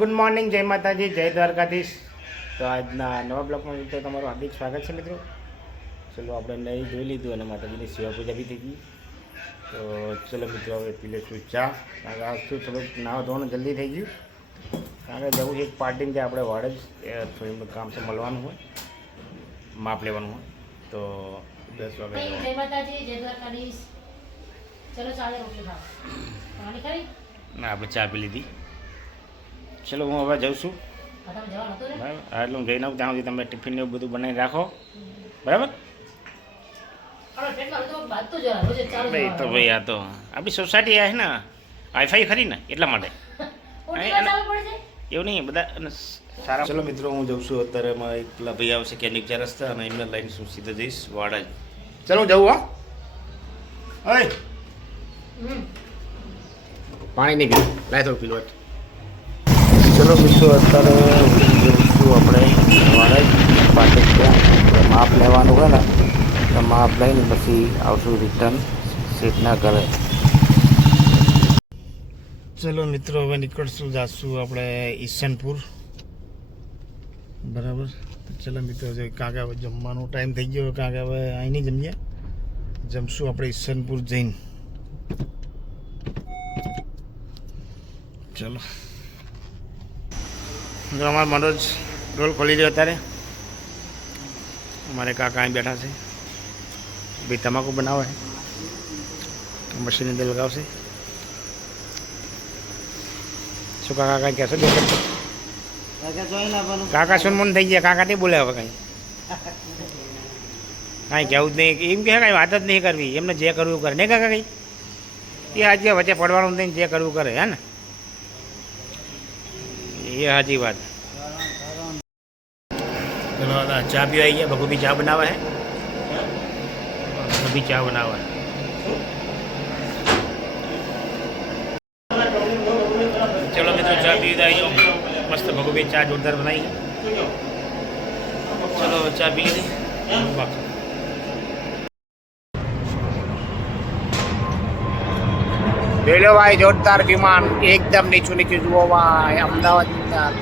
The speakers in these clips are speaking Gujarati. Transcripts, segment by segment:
ગુડ મોર્નિંગ, જય માતાજી, જય દ્વારકાધીશ. તો આજના નવા બ્લોગમાં મિત્રો તમારું હાર્દિક સ્વાગત છે મિત્રો. ચલો આપણે નહીં જોઈ લીધું અને માતાજીની સેવા પૂજા બી થઈ ગઈ. તો ચલો મિત્રો હવે પી લઈશું ચા. કારણ કે આજ તો થોડુંક નાવા ધોવાનું જલ્દી થઈ ગયું. કારણ કે જવું છે એક પાર્ટીમાં જે આપણે વાડ જ થોડું કામ છે, મળવાનું હોય, માપ લેવાનું હોય. તો 10 વાગે જય માતાજી, જય દ્વારકાધીશ. ચલો ચાલે રોટલી ખાવ. તમારી ખરી? ના, આપણે ચા પી લીધી. ચલો હું હવે જઉં છું. બરાબર, હા, એટલે હું જઈને આવું ત્યાં સુધી તમે ટિફિન એવું બધું બનાવીને રાખો. બરાબર. ભાઈ તો ભાઈ આ તો આપણી સોસાયટી આ છે ને, વાઈફાઈ ખરી ને એટલા માટે એવું નહીં બધા સારા. ચલો મિત્રો હું જઉં છું. અત્યારે મારા એક પેલા ભાઈ આવશે કેનિક 4 રસ્તા અને એમને લાઈન શું સીધા જઈશ વાડા જ. ચલો હું જવું. હા ઓય પાણી નહીં પીવું, લાય થોડું પીલો. ચલો મિત્રો અત્યારે જઈશું આપણે વાડા પાસે ત્યાં માપ લેવાનું હોય ને, તો માપ લઈને પછી આવશું રિટર્ન સીટના ઘરે. ચલો મિત્રો હવે નીકળશું, જાશું આપણે ઈશનપુર. બરાબર. ચલો મિત્રો કાંકે હવે જમવાનો ટાઈમ થઈ ગયો. કાંકે હવે અહીં નહીં જમીએ, જમશું આપણે ઈશનપુર જઈને. ચલો જો અમારા મનોજ રોલ ખોલી રહ્યો અત્યારે. અમારે કાકા અહીં બેઠા છે, ભાઈ તમાકુ બનાવે, મશીન અંદર લગાવશે. શું કાકા કાંઈ કહેશો? કાકા શું મન થઈ ગયા? કાકા નહીં બોલે હવે કાંઈ, કાંઈ કહેવું જ નહીં. એમ કે કાંઈ વાત જ નહીં કરવી, એમને જે કરવું કરે નહીં કાકા કંઈ. એ હાજી વચ્ચે પડવાનું થઈને જે કરવું કરે, હે ને? એ હાજી વાત. ચલો ચા પીવા આવી ગયા. ભગુભી ચા બનાવે હે, ભગુભી ચા બનાવે. ચલો મિત્રો ચા પીવા આવી જાઓ. મસ્ત ભગુભી ચા જોરદાર બનાવી. ચલો ચા પી લીધી. બેલો ભાઈ, જોરદાર વિમાન એકદમ નીચું નીચું જુઓ ભાઈ, અમદાવાદ અંદર.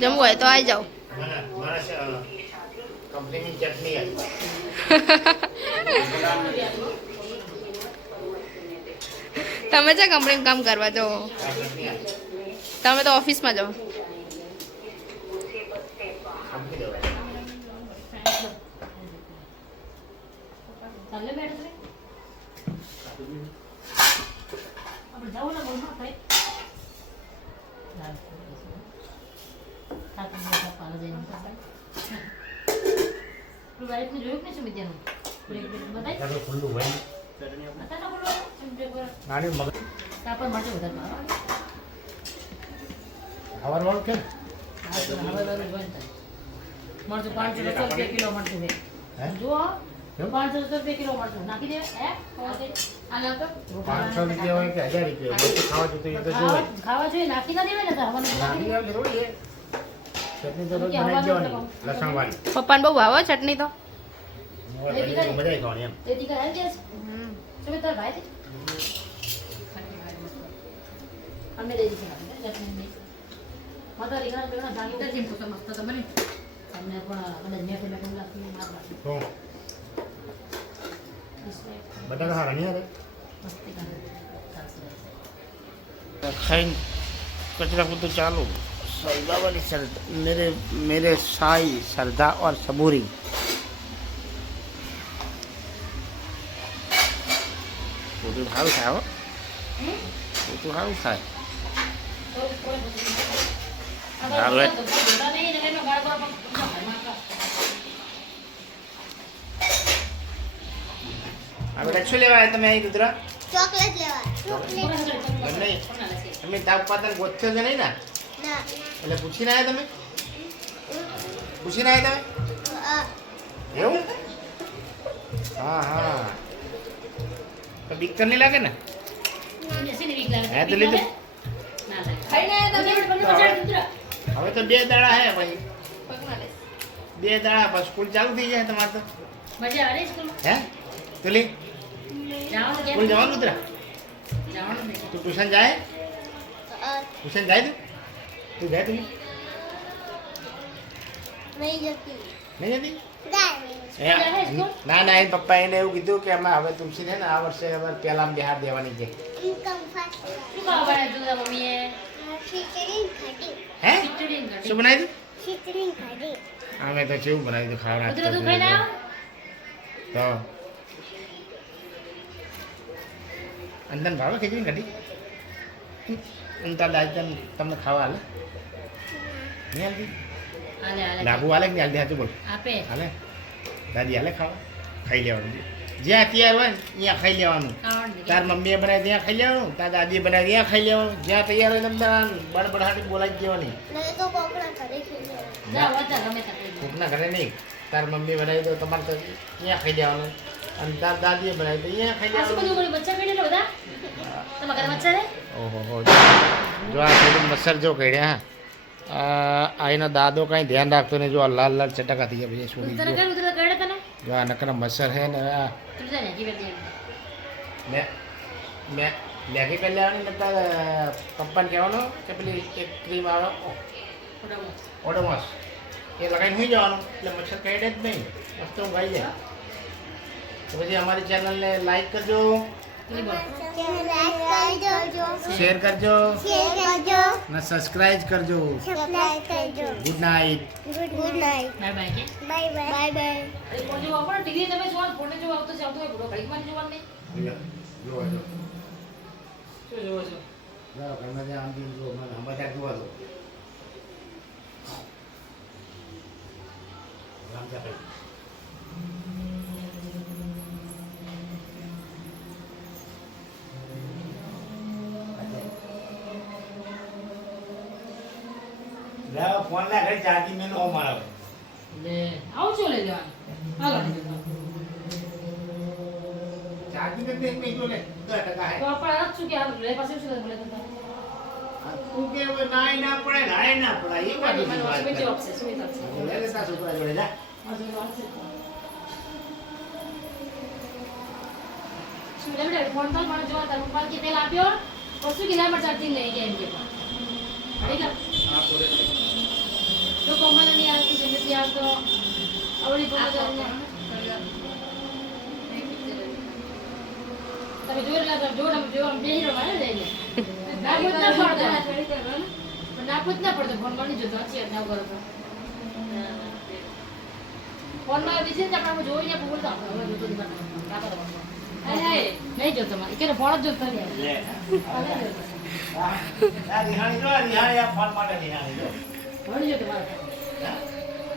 જમવું હોય તો આવી જાઓ. કંપનીની ચટણી તમે છે કંપનીમાં કામ કરવા જાઓ? તમે તો ઓફિસમાં જાઓ. હવારવાળું કેમ? મળતું 500 રૂપિયા કિલો મળતું છે. જુઓ 500 રૂપિયા કિલો મળતું નાખી દે. 500 રૂપિયા હોય કે 1000 રૂપિયા હોય, ખાવા જોતું એ તો જોવે. ખાવા જોઈએ, નાખી ના દેવાય ને તો હવાનું નાખી દેવા જરૂર છે. ચટણી તો રોજ બનાવી દેવાની લસણ વાળી. પપ્પાને બહુ ભાવે ચટણી તો. બધાય ખાવાની એમ. એ દીકરા હેલ કે તમે તાર ભાઈ છે અમે દે દીકરા ચટણી માતા રીંગણા બેગણા જાણી દે તો મસ્ત તો બને. તમને પણ મેઠે મેઠે લાગી માર લાગી. તો બટાકા હારા નહીં આવે. खाइन कचरा को तो चालू सरदा वाली सरदा मेरे साई सरदा और सबूरी. वो तो हाल खाओ, वो तो हाल खाए. अब अच्छे लेवा है तुम्हें रुद्रा ચોકલેટ લેવા. नहीं તમે તાપ પાતન ગોચ્છો છે નહીં ને? ના. એટલે પૂછીને આવ્યા તમે? પૂછીને આવ્યા તમે? એવું? હા હા, તો બીક તો નહીં લાગે ને? બેસીને વીક લાગે. હે તો લીધું. ના લાગે. ખાઈને તમે પછી પછાડ ઉતરો. હવે તો 2 દાડા હે ભાઈ, પગમાં લે 2 દાડા પછી સ્કૂલ ચાલુ થઈ જાય તમારે તો. મજા આવે ને સ્કૂલમાં? હે તુલી જવાનું કેમ? સ્કૂલ જવાનું ઉતરા? જવાનું નહીં. તું ટ્યુશન જાય? ટ્યુશન જાય તું જાય તુલી? નહીં જતી. નહીં જતી? જાય. ના ના, એના પપ્પા એને એવું કીધું કે અમે હવે તુલસી છે ને આ વર્ષે હવે પહેલા બિહાર દેવાની છે. Income fast. શું ખાવા બનાવ્યું તું તારા મમ્મીએ? ખીચડી ખાધી. હે ખીચડી ને કઢી. શું બનાવી દઉં? ખીચડી ખાધી. અમે તો કેવું બનાવી દઉં ખાવા ઉતરો તું ખાઈને આવ્યો? તો અંદન ભાવે ખીચડી કઢી અંતર દાદી તમને ખાવા હાલે નહીં હાલતી? હાલે હાલે. લાગુ હાલે કે નહીં હાલતી? સાચું બોલ. આપે. હાલે દાદી હાલે ખાવા? ખાઈ લેવાનું જ્યાં તૈયાર હોય ને ત્યાં ખાઈ લેવાનું. ખાવાનું નહીં. તાર મમ્મીએ બનાવી ત્યાં ખાઈ લેવાનું, તાર દાદીએ બનાવી ત્યાં ખાઈ લેવાનું. જ્યાં તૈયાર હોય તમને બડબડાટી બોલાવી જ દેવાની. નહીં તો કોકડા ઘરે ખીચડી. જા વાંચા ગમે ત્યાં ખાઈ લે. કોકના ઘરે નહીં, તાર મમ્મી બનાવી તો તમારે તો ત્યાં ખાઈ લેવાનું, અને તાર દાદીએ બનાવી તો અહીંયા ખાઈ આ શું લેવાનું. બધું બચ્ચા કરી લે બધા? તમારા ઘરે બચ્ચા છે? ઓહો જો આ પેલું મસર જો કડ્યા આ એનો દાદો કાંઈ ધ્યાન રાખતો નહીં. જો આ લાલ લાલ ચટકા થઈ ગયા પછી છોડી ઉતરા કર ઉતરા કરે તને? જો આ નકરા મસર છે ને આ તું જા ને જીવે દે. મેં મેગી પહેલાં લેવાની ને તાર પપ્પાને કહેવાનું કે પેલી એક ક્રીમ આવે ઓડોમોસ એ લગાવીને સુઈ જવાનું એટલે મચ્છર કરડે જ નહીં, મસ્ત ઊંઘ આવી જાય. તો પછી અમારી ચેનલને લાઈક કરજો, નહીં બોલ. લાઈક કરજો. શેર કરજો શેર કરજો. અને સબસ્ક્રાઇબ કરજો. સબસ્ક્રાઇબ કરજો. Good night. Good night. Bye bye કે. Bye bye. Bye bye. અરે ફોન જોવા પણ ટીવી તમે જોવા ફોન જોવા આવતો છે આવતો હોય બરો ઘડીકમાં જોવાનું નહીં. જોવા જો શું જોવો છો? જાઓ ઘરમાં ત્યાં આમ જો મને આમાં ત્યાં જોવા દો. રામ જા ભાઈ. લાવ ફોન ના ઘરે ચાર્જિંગ મેં નો મારાવે. લે આવું છો લઈ લેવાનું. હાલો ચાર્જિંગ જ નહીં મેં જો લે 10% હે. તો આપણે આ શું કે આ લે પાસે શું બોલે તમે? તું કે હવે નાય ના પડે નાય ના પડે એ વાત મને સુમિત જવાબ છે સુમિત જવાબ છે. લે લે તા છોકરા જોડે જા. આ સુમિત જવાબ છે. શું લે બેટા ફોન તો પણ જોવા તારું પાલ કે તેલ આપ્યો પછી કે ના ચાર્જિંગ નહીં કે એમ કે પણ. અરે હા પૂરે તો કોમલ ની આવતી છે એટલે આવ તો આવડી બોલ જઈને તમે જોઈ લા જોડ જો બેહી રહો ને જઈને ના પૂછના પડતો ના પૂછના પડતો ફોન માં જોતો છે ના કરો તો ફોન માં બીજી ને આપણે જોઈને બોલતો આપણે જોતો દીપા ના કરો નહીં જોતો મારે કે ફોન જ જોતો નહીં લે આ રિહાણી જો રિહાણી આ ફોન માટે રિહાણી જો. ફોન જોતો મારે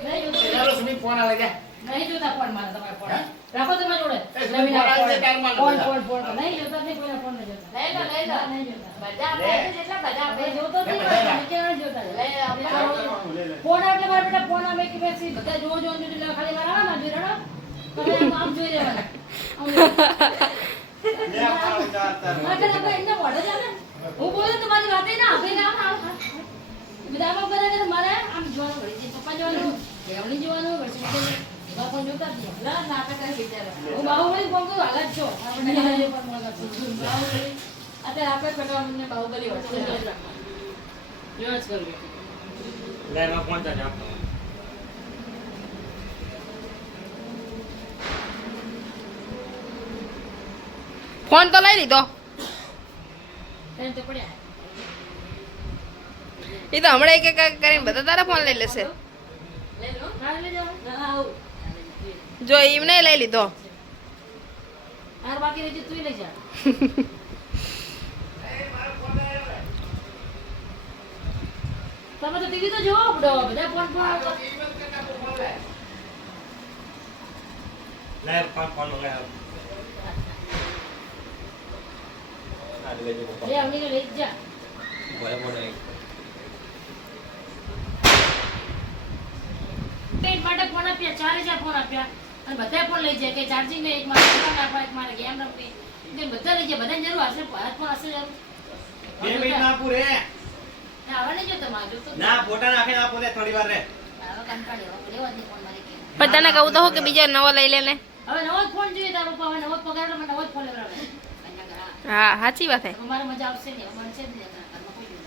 નહીં જોતો ચાલો સુમિત ફોન આવે જા. નહીં જોતા ફોન મારે તમારે ફોન હે? રાખો તમારે જોડે એ ફોન આવે છે ટાઈમ માં ફોન નહીં જોતા નહીં કોઈના ફોન નહીં જોતા નહીં જોતા બધા આપણે જેટલા બધા આપણે જોતો જ નહીં આપણે કેવા જોતા ફોન એટલે મારા બેટા ફોન આવે કે બેસી બધા જો એટલે ખાલી મારા આવે ને જોઈ રડો તો આમ જોઈ લેવાના લે આ ઉતાર મારે આપણે એમને મોઢે જ આવે હું બોલું તો મારી વાતે ના આવે ના આવ બધા આમ કરે કે મારે આમ જોવાનું ઘડી પપ્પા જોવાનું એમની જોવાનું ઘડી બાપા જોતા જ નહીં ના નાટક કરી વિચારો હું બાહુબલી ફોન કરું હાલત છો આપણે પણ મળવા છું બાહુબલી અત્યારે આપણે પેલા અમને બાહુબલી હોય જો જ કરવું લે માં ફોન તા જા. ફોન તો લઈ લીધો. તેમ તો પડ્યા એ તો હમણાં એક એક કરીને બધા તારા ફોન લઈ લેશે. લે લો ના લે જાવ ના આવ જો એમને લઈ લીધો. આર બાકી રહી તું લઈ જા તમે તો ટીવી તો જોવો બડો બધા ફોન લે ફોન લગાવ. આ લે જો લે અમને લઈ જા બોલે બોલે પેટ માટે ફોન આપ્યા 4000 ફોન આપ્યા અને બધા ફોન લઈ જાય કે ચાર્જિંગ ને એક મારે ફોન આપવા એક મારે ગેમ રમવી કે બધા લઈ જાય, બધાને જરૂર હશે, ભારતમાં હશે જરૂર. 2 મિનિટ ના પૂરે ના, હવે નહીં જો તમારે જો તો. ના ફોટા નાખે ના પોતે થોડી વાર રે હવે કંટાળ્યો, હવે લેવા જ નહીં ફોન મારે કે. પણ તને કહું તો હું કે બીજો નવો લઈ લે ને. હવે નવો જ ફોન જોઈએ તારો પપ્પા, હવે નવો જ પગાર એટલે મને નવો જ ફોન લેવડાવે. કન્યા ઘરા. હા સાચી વાત હે. હવે મારે મજા આવશે નહીં, હવે મને છે જ નહીં ઘરમાં કોઈ નહીં.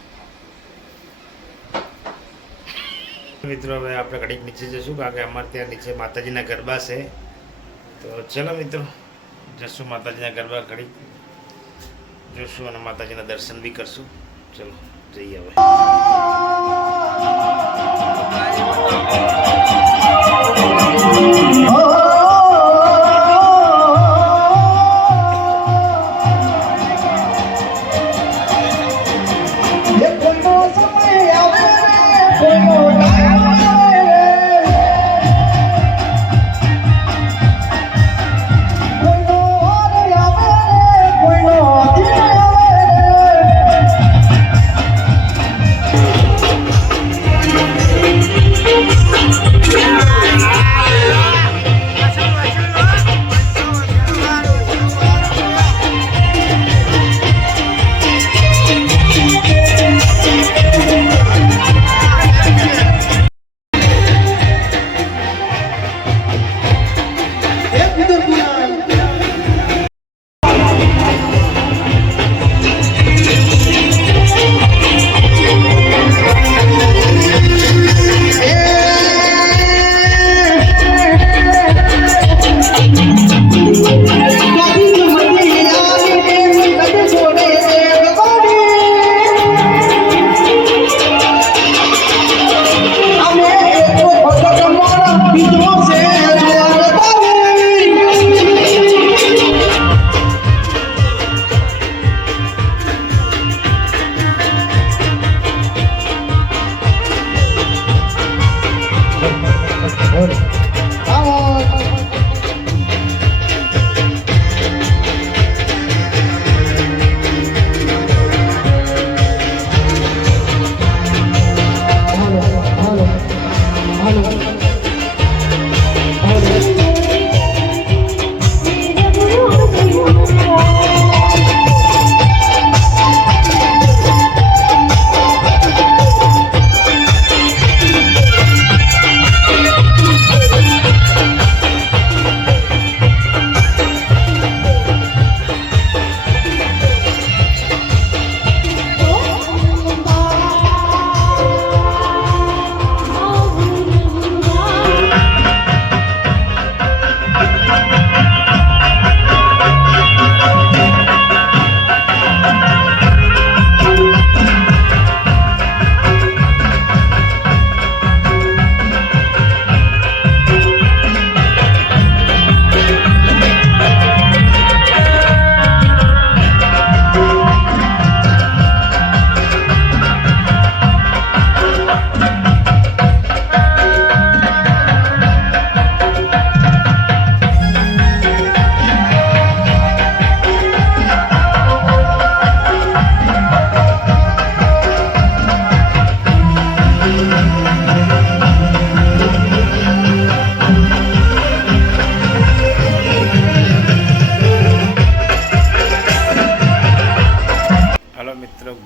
મિત્રો હવે આપણે ઘડીક નીચે જશું કારણ કે અમારે ત્યાં નીચે માતાજીના ગરબા છે. તો ચલો મિત્રો જશું માતાજીના ગરબા ઘડીક જોશું અને માતાજીના દર્શન બી કરશું. ચલો જઈએ હવે.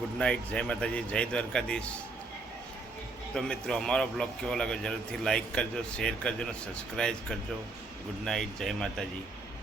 ગુડ નાઇટ, જય માતાજી, જય દ્વારકાધીશ. તો મિત્રો અમારો બ્લોગ કેવો લાગ્યો જરૂરથી લાઈક કરજો, શેર કરજો અને સબસ્ક્રાઈબ કરજો. ગુડ નાઇટ, જય માતાજી.